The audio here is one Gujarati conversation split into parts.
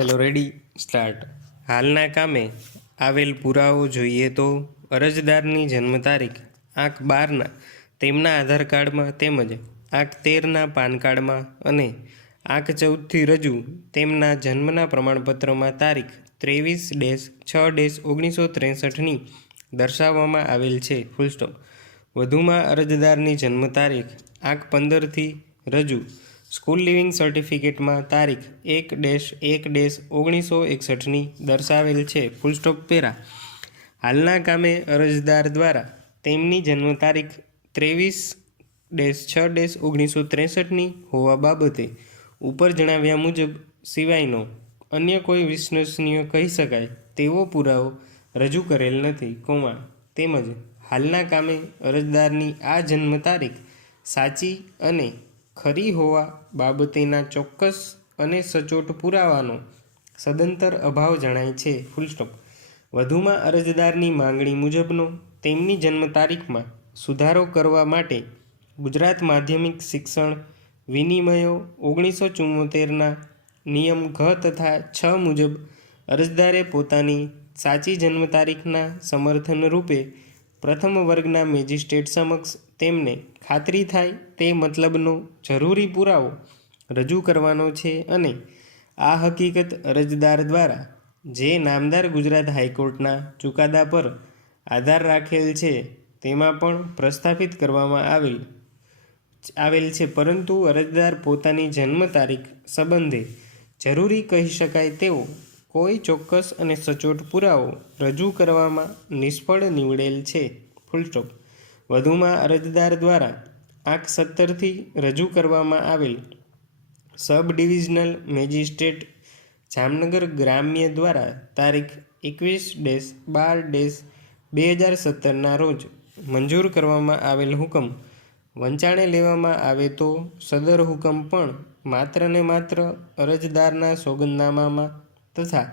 ચલો રેડી સ્ટાર્ટ। હાલના કામે આવેલ પુરાવો જોઈએ તો અરજદારની જન્મ તારીખ આંક 12ના તેમના આધાર કાર્ડમાં તેમજ આંક 13ના પાન કાર્ડમાં અને આંક 14થી રજૂ તેમના જન્મના પ્રમાણપત્રમાં તારીખ 23-6-1963ની દર્શાવવામાં આવેલ છે ફૂલ સ્ટોપ। વધુમાં અરજદારની જન્મ તારીખ આંક 15થી રજૂ સ્કૂલ લિવિંગ સર્ટિફિકેટમાં તારીખ 1-1-1961ની દર્શાવેલ છે ફૂલ સ્ટોપ પેરા। હાલના કામે અરજદાર દ્વારા તેમની જન્મ તારીખ 23-6-1963ની હોવા બાબતે ઉપર જણાવ્યા મુજબ સિવાયનો અન્ય કોઈ વિશ્વસનીય કહી શકાય તેવો પુરાવો રજૂ કરેલ નથી, તેમજ હાલના કામે અરજદારની આ જન્મ તારીખ સાચી અને ખરી હોવા બાબતેના ચોક્કસ અને સચોટ પુરાવાનો સદંતર અભાવ જણાય છે ફૂલ સ્ટોપ। વધુમાં અરજદારની માંગણી મુજબનો તેમની જન્મ તારીખમાં સુધારો કરવા માટે ગુજરાત માધ્યમિક શિક્ષણ વિનિમયો 1974ના નિયમ ઘ તથા 6 મુજબ અરજદારે પોતાની સાચી જન્મ તારીખના સમર્થન રૂપે પ્રથમ વર્ગના મેજિસ્ટ્રેટ સમક્ષ તેમને ખાતરી થાય તે મતલબનો જરૂરી પુરાવો રજૂ કરવાનો છે અને આ હકીકત અરજદાર દ્વારા જે નામદાર ગુજરાત હાઈકોર્ટના ચુકાદા પર આધાર રાખેલ છે તેમાં પણ પ્રસ્થાપિત કરવામાં આવેલ છે, પરંતુ અરજદાર પોતાની જન્મ તારીખ સંબંધે જરૂરી કહી શકાય તેવો કોઈ ચોક્કસ અને સચોટ પુરાવો રજૂ કરવામાં નિષ્ફળ નીવડેલ છે ફૂલ સ્ટોપ। વધુમાં અરજદાર દ્વારા આંક 17થી રજૂ કરવામાં આવેલ સબ ડિવિઝનલ મેજિસ્ટ્રેટ જામનગર ગ્રામ્ય દ્વારા તારીખ 21-12-2017ના રોજ મંજૂર કરવામાં આવેલ હુકમ વંચાણે લેવામાં આવે તો સદર હુકમ પણ માત્ર ને માત્ર અરજદારના સોગંદનામામાં તથા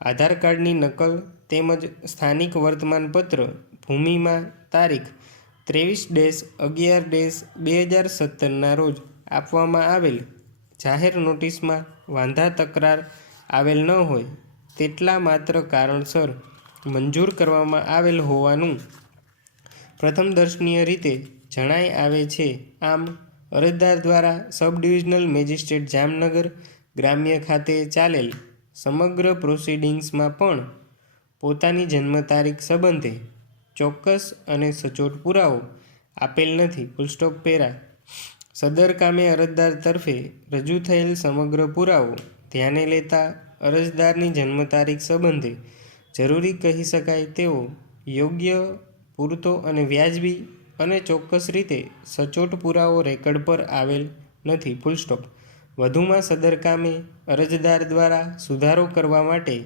આધાર કાર્ડની નકલ તેમજ સ્થાનિક વર્તમાનપત્ર ભૂમિમાં તારીખ 23-11-2017ના રોજ આપવામાં આવેલ જાહેર નોટિસમાં વાંધા તકરાર આવેલ ન હોય તેટલા માત્ર કારણસર મંજૂર કરવામાં આવેલ હોવાનું પ્રથમદર્શનીય રીતે જણાઈ આવે છે। આમ અરજદાર દ્વારા સબ ડિવિઝનલ મેજિસ્ટ્રેટ જામનગર ગ્રામ્ય ખાતે ચાલેલ સમગ્ર પ્રોસિડિંગ્સમાં પણ પોતાની જન્મ તારીખ સંબંધે ચોક્કસ અને સચોટ પુરાવો આપેલ નથી ફૂલ સ્ટોપ પેરા। સદર કામે અરજદાર તરફે રજૂ થયેલ સમગ્ર પુરાવો ધ્યાને લેતા અરજદારની જન્મ તારીખ સંબંધે જરૂરી કહી શકાય તેવો યોગ્ય, પૂરતો અને વ્યાજબી અને ચોક્કસ રીતે સચોટ પુરાવો રેકર્ડ પર આવેલ નથી ફૂલ સ્ટોપ। વધુમાં સદર કામે અરજદાર દ્વારા સુધારો કરવા માટે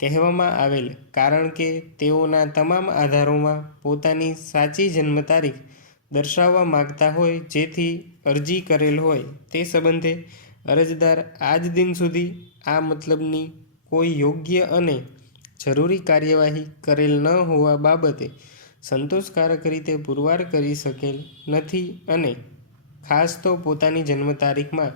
કહેવામાં આવેલ કારણ કે તેઓના તમામ આધારોમાં પોતાની સાચી જન્મ તારીખ દર્શાવવા માગતા હોય જેથી અરજી કરેલ હોય તે સંબંધે અરજદાર આજ દિન સુધી આ મતલબની કોઈ યોગ્ય અને જરૂરી કાર્યવાહી કરેલ ન હોવા બાબતે સંતોષકારક રીતે પુરવાર કરી શકેલ નથી અને ખાસ તો પોતાની જન્મ તારીખમાં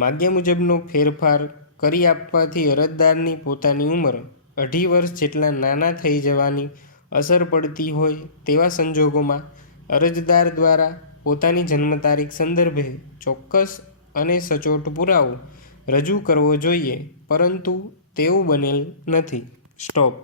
માગ્યા મુજબનો ફેરફાર કરી આપવાથી અરજદારની પોતાની ઉંમર 2.5 વર્ષ જેટલા નાના થઈ જવાની અસર પડતી હોય તેવા સંજોગોમાં અરજદાર દ્વારા પોતાની જન્મ તારીખ સંદર્ભે ચોક્કસ અને સચોટ પુરાવો રજૂ કરવો જોઈએ, પરંતુ તેવું બનેલ નથી સ્ટોપ।